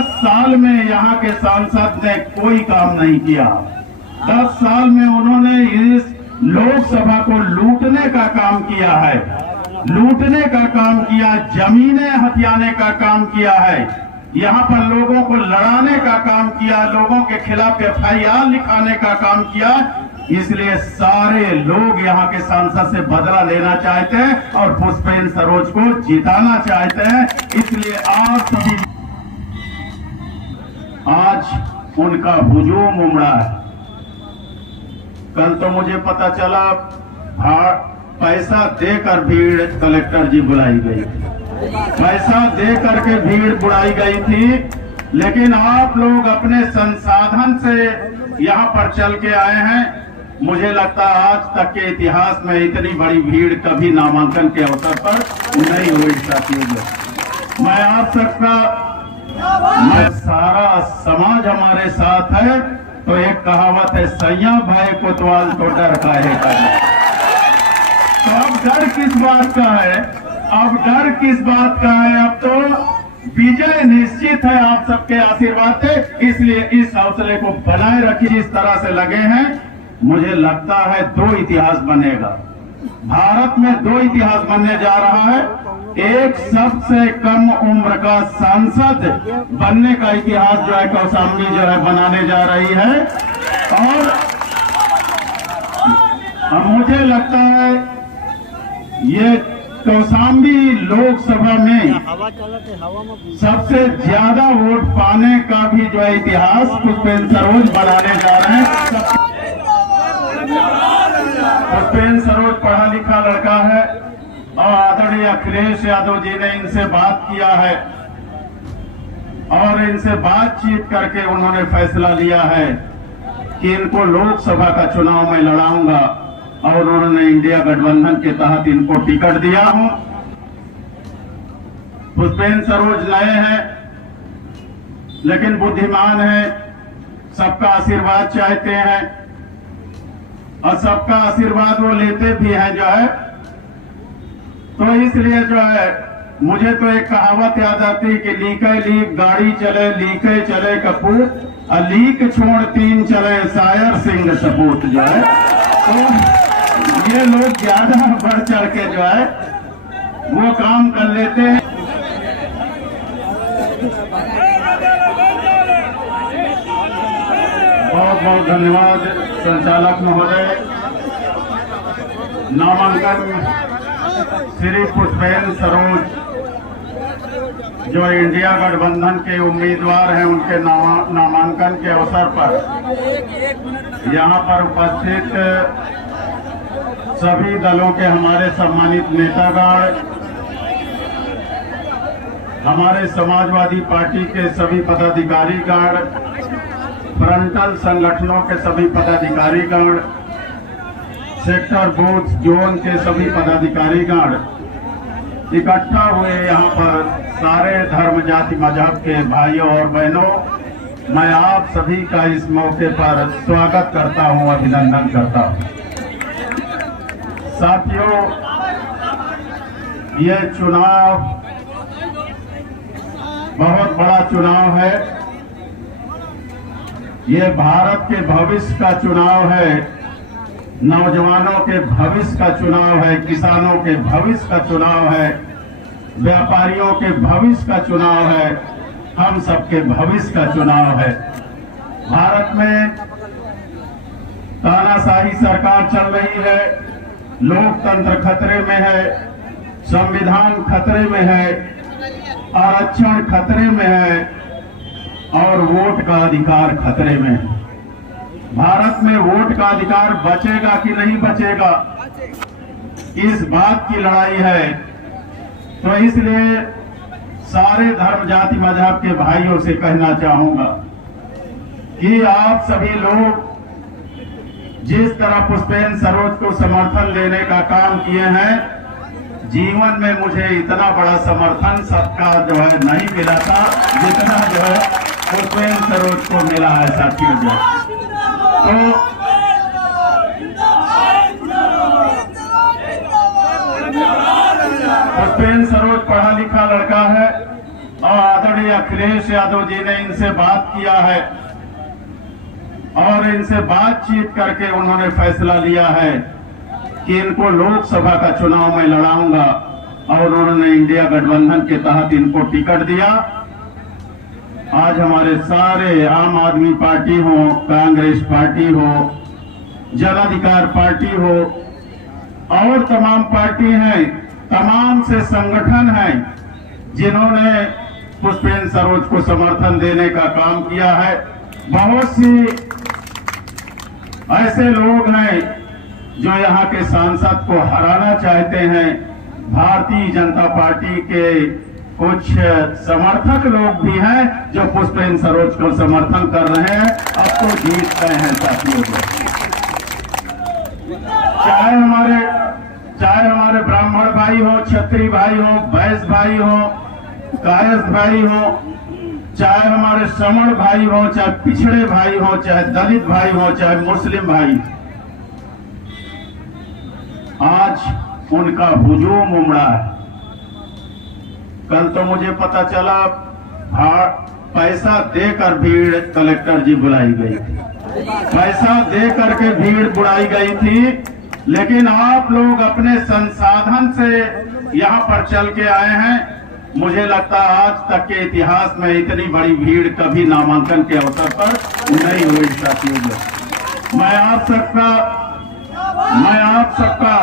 10 साल में यहाँ के सांसद ने कोई काम नहीं किया। 10 साल में उन्होंने इस लोकसभा को लूटने का काम किया है, लूटने का काम किया, जमीनें हथियाने का काम किया है, यहाँ पर लोगों को लड़ाने का काम किया, लोगों के खिलाफ FIR लिखाने का काम किया। इसलिए सारे लोग यहाँ के सांसद से बदला लेना चाहते हैं और पुष्पेंद्र सरोज को जिताना चाहते हैं। इसलिए आप सभी आज उनका हुजूम उमड़ा है। कल तो मुझे पता चला पैसा देकर भीड़ कलेक्टर जी बुलाई गई, पैसा दे करके भीड़ बुलाई गई थी, लेकिन आप लोग अपने संसाधन से यहाँ पर चल के आए हैं। मुझे लगता है आज तक के इतिहास में इतनी बड़ी भीड़ कभी नामांकन के अवसर पर नहीं हुई। साथियों, मैं आप सबका, सारा समाज हमारे साथ है, तो एक कहावत है, सैया भाई कोतवाल तो डर का है। तो अब डर किस बात का है? अब डर किस बात का है? अब तो विजय निश्चित है आप सबके आशीर्वाद से। इसलिए इस हौसले को बनाए रखिए। इस तरह से लगे हैं, मुझे लगता है 2 इतिहास बनेगा। भारत में 2 इतिहास बनने जा रहा है। एक सबसे कम उम्र का सांसद बनने का इतिहास जो है कौशाम्बी जो है बनाने जा रही है। और मुझे लगता है ये कौशाम्बी लोकसभा में सबसे ज्यादा वोट पाने का भी जो है इतिहास पुष्पेंद्र सरोज बनाने जा रहे हैं। पुष्पेंद्र सरोज पढ़ा लिखा लड़का है और आदरणीय अखिलेश यादव जी ने इनसे बात किया है और इनसे बातचीत करके उन्होंने फैसला लिया है कि इनको लोकसभा का चुनाव में लड़ाऊंगा और उन्होंने इंडिया गठबंधन के तहत इनको टिकट दिया हूं। पुष्पेंद्र सरोज नए हैं लेकिन बुद्धिमान हैं, सबका आशीर्वाद चाहते हैं और सबका आशीर्वाद वो लेते भी हैं जो है। तो इसलिए जो है मुझे तो एक कहावत याद आती है कि लीके लीक गाड़ी चले, लीके चले कपूर, और लीक छोड़ 3 चले शायर सिंह सपूत जो है। तो ये लोग ज्यादा बढ़ चढ़ के जो है वो काम कर लेते हैं। बहुत बहुत धन्यवाद संचालक महोदय। नामांकन श्री पुष्पेंद्र सरोज जो इंडिया गठबंधन के उम्मीदवार हैं, उनके नामांकन के अवसर पर यहाँ पर उपस्थित सभी दलों के हमारे सम्मानित नेतागण, हमारे समाजवादी पार्टी के सभी पदाधिकारीगण, फ्रंटल संगठनों के सभी पदाधिकारीगण, सेक्टर बूथ जोन के सभी पदाधिकारीगण इकट्ठा हुए यहाँ पर, सारे धर्म जाति मजहब के भाइयों और बहनों, मैं आप सभी का इस मौके पर स्वागत करता हूँ, अभिनंदन करता हूँ। साथियों, ये चुनाव बहुत बड़ा चुनाव है। ये भारत के भविष्य का चुनाव है, नौजवानों के भविष्य का चुनाव है, किसानों के भविष्य का चुनाव है, व्यापारियों के भविष्य का चुनाव है, हम सबके भविष्य का चुनाव है। भारत में तानाशाही सरकार चल रही है, लोकतंत्र खतरे में है, संविधान खतरे में है, आरक्षण खतरे में है और वोट का अधिकार खतरे में है। भारत में वोट का अधिकार बचेगा कि नहीं बचेगा, इस बात की लड़ाई है। तो इसलिए सारे धर्म जाति मजहब के भाइयों से कहना चाहूंगा कि आप सभी लोग जिस तरह पुष्पेंद्र सरोज को समर्थन देने का काम किए हैं, जीवन में मुझे इतना बड़ा समर्थन सबका जो है नहीं मिला था जितना जो है पुष्पेंद्र सरोज को मिला है। साथियों, जो तो पुष्पेंद्र सरोज पढ़ा लिखा लड़का है और आदरणीय अखिलेश यादव जी ने इनसे बात किया है और इनसे बातचीत करके उन्होंने फैसला लिया है कि इनको लोकसभा का चुनाव में लड़ाऊंगा और उन्होंने इंडिया गठबंधन के तहत इनको टिकट दिया। आज हमारे सारे आम आदमी पार्टी हो, कांग्रेस पार्टी हो, जन अधिकार पार्टी हो और तमाम पार्टी हैं, तमाम से संगठन हैं जिन्होंने पुष्पेंद्र सरोज को समर्थन देने का काम किया है। बहुत सी ऐसे लोग हैं जो यहाँ के सांसद को हराना चाहते हैं। भारतीय जनता पार्टी के कुछ समर्थक लोग भी हैं जो पुष्पेंद्र सरोज को समर्थन कर रहे हैं। अब तो जीत गए हैं साथियों। चाहे हमारे ब्राह्मण भाई हो, क्षत्रिय भाई हो, वैश्य भाई हो, कायस्थ भाई हो, चाहे हमारे श्रमण भाई हो, चाहे पिछड़े भाई हो, चाहे दलित भाई हो, चाहे मुस्लिम भाई, आज उनका हुजूम उमड़ा है। कल तो मुझे पता चला पैसा देकर भीड़ कलेक्टर जी बुलाई गई थी, पैसा दे करके भीड़ बुलाई गई थी, लेकिन आप लोग अपने संसाधन से यहाँ पर चल के आए हैं। मुझे लगता है आज तक के इतिहास में इतनी बड़ी भीड़ कभी नामांकन के अवसर पर नहीं हुई साथियों। मैं आप सबका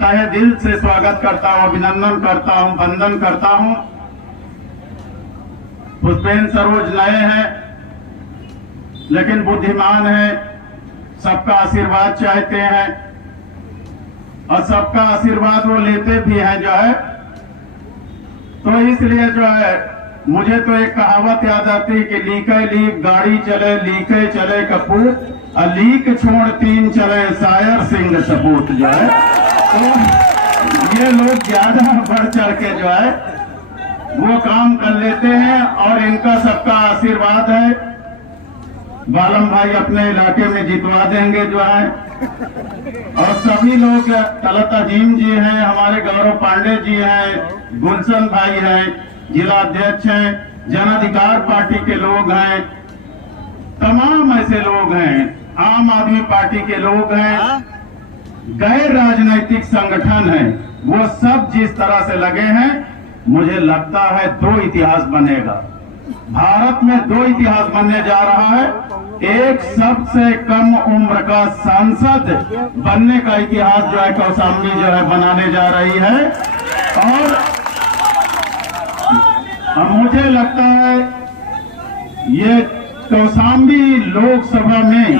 तहे दिल से स्वागत करता हूं, अभिनंदन करता हूं, वंदन करता हूं। पुष्पेंद्र सरोज नए हैं लेकिन बुद्धिमान हैं, सबका आशीर्वाद चाहते हैं और सबका आशीर्वाद वो लेते भी हैं जो है। तो इसलिए जो है मुझे तो एक कहावत याद आती है कि लीके लीक गाड़ी चले, लीके चले कपूर और लीक छोड़ तीन चले शायर सिंह सपूत जो है। तो ये लोग ज्यादा बढ़ चढ़ के जो है वो काम कर लेते हैं और इनका सबका आशीर्वाद है। बालम भाई अपने इलाके में जितवा देंगे जो है। और सभी लोग, तलत अजीम जी हैं, हमारे गौरव पांडे जी हैं, गुलशन भाई हैं, जिला अध्यक्ष हैं, जन अधिकार पार्टी के लोग हैं, तमाम ऐसे लोग हैं, आम आदमी पार्टी के लोग हैं, गैर राजनीतिक संगठन हैं, वो सब जिस तरह से लगे हैं, मुझे लगता है दो इतिहास बनेगा। भारत में दो इतिहास बनने जा रहा है। एक सबसे कम उम्र का सांसद बनने का इतिहास जो है कौशाम्बी जो है बनाने जा रही है। और मुझे लगता है ये कौशाम्बी लोकसभा में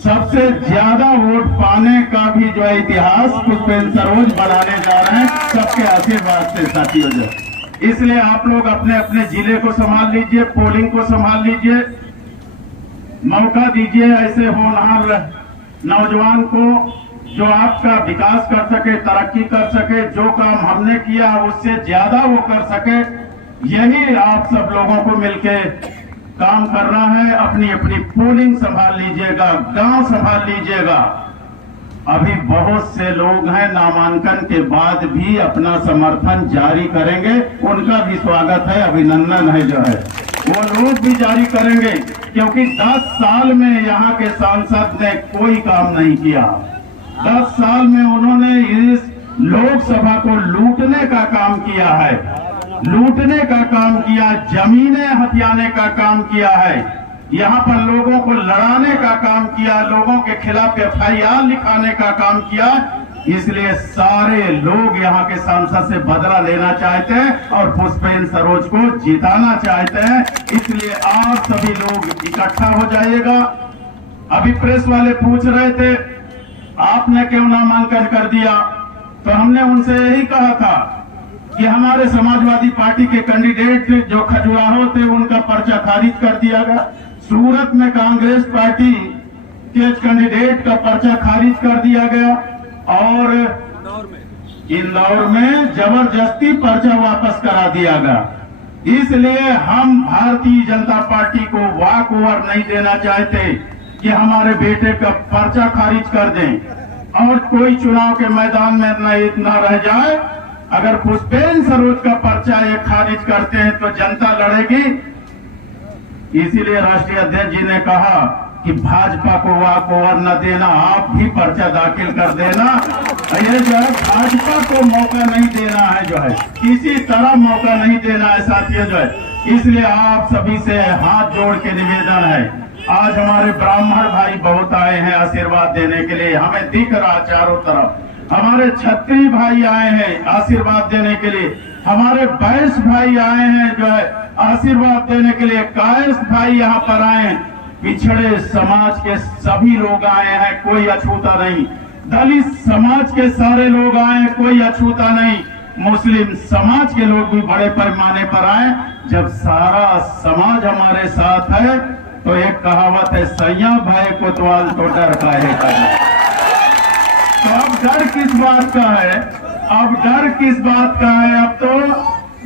सबसे ज्यादा वोट पाने का भी जो है इतिहास पुष्पेंद्र सरोज बनाने जा रहे हैं, सबके आशीर्वाद से साथियों। जो इसलिए आप लोग अपने अपने जिले को संभाल लीजिए, पोलिंग को संभाल लीजिए, मौका दीजिए ऐसे होनहार नौजवान को जो आपका विकास कर सके, तरक्की कर सके, जो काम हमने किया उससे ज्यादा वो कर सके। यही आप सब लोगों को मिलके काम करना है। अपनी अपनी पोलिंग संभाल लीजिएगा, गांव संभाल लीजिएगा। अभी बहुत से लोग हैं नामांकन के बाद भी अपना समर्थन जारी करेंगे, उनका भी स्वागत है, अभिनंदन है जो है वो लोग भी जारी करेंगे, क्योंकि 10 साल में यहाँ के सांसद ने कोई काम नहीं किया। 10 साल में उन्होंने इस लोकसभा को लूटने का काम किया है, लूटने का काम किया, जमीनें हथियाने का काम किया है, यहाँ पर लोगों को लड़ाने का काम किया, लोगों के खिलाफ FIR लिखाने का काम किया। इसलिए सारे लोग यहाँ के सांसद से बदला लेना चाहते हैं और पुष्पेंद्र सरोज को जिताना चाहते हैं। इसलिए आप सभी लोग इकट्ठा हो जाइएगा। अभी प्रेस वाले पूछ रहे थे आपने क्यों नामांकन कर दिया, तो हमने उनसे यही कहा था कि हमारे समाजवादी पार्टी के कैंडिडेट जो खजुराहो थे उनका पर्चा खारिज कर दिया गया। सूरत में कांग्रेस पार्टी के कैंडिडेट का पर्चा खारिज कर दिया गया और इंदौर में जबरदस्ती पर्चा वापस करा दिया गया। इसलिए हम भारतीय जनता पार्टी को वॉक ओवर नहीं देना चाहते कि हमारे बेटे का पर्चा खारिज कर दें और कोई चुनाव के मैदान में न रह जाए। अगर पुष्पेंद्र सरोज का पर्चा ये खारिज करते हैं तो जनता लड़ेगी। इसीलिए राष्ट्रीय अध्यक्ष जी ने कहा कि भाजपा को वाक ओवर न देना, आप भी पर्चा दाखिल कर देना। ये जो है भाजपा को मौका नहीं देना है, जो है किसी तरह मौका नहीं देना है साथियों जो है। इसलिए आप सभी से हाथ जोड़ के निवेदन है, आज हमारे ब्राह्मण भाई बहुत आए हैं आशीर्वाद देने के लिए, हमें दिख रहा चारों तरफ। हमारे क्षत्रिय भाई आए हैं आशीर्वाद देने के लिए, हमारे वैश्य भाई आए हैं जो है आशीर्वाद देने के लिए, कायस्थ भाई यहाँ पर आए हैं, पिछड़े समाज के सभी लोग आए हैं, कोई अछूता नहीं। दलित समाज के सारे लोग आए, कोई अछूता नहीं। मुस्लिम समाज के लोग भी बड़े पैमाने पर आए। जब सारा समाज हमारे साथ है तो एक कहावत है, सैया भाई कोतवाल तो डर का है। तो अब डर किस बात का है? अब डर किस बात का है? अब तो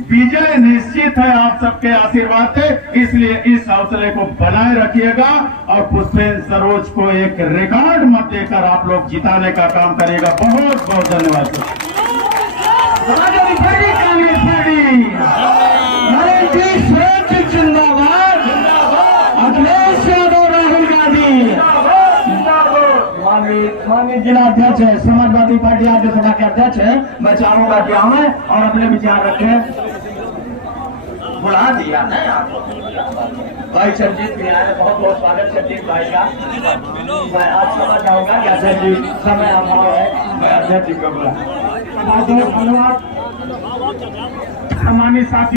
विजय निश्चित है आप सबके आशीर्वाद से। इसलिए इस हौसले को बनाए रखिएगा और पुष्पेंद्र सरोज को एक रिकॉर्ड मत देकर आप लोग जिताने का काम करेगा। बहुत बहुत धन्यवाद। अखिलेश यादव, राहुल गांधी, माननीय जिलाध्यक्ष है समाजवादी पार्टी राज्यसभा के अध्यक्ष है। मैं चाहूंगा कि आए और अपने विचार रखें। बुला दिया नहीं आप भाई संजीत भी आए, बहुत बहुत स्वागत संजीत भाई का। मैं आज समझ जाऊंगा कि अध्यक्ष जी समय अभाव है, मैं अध्यक्ष जी को बुला। धन्यवाद। माननीय साथी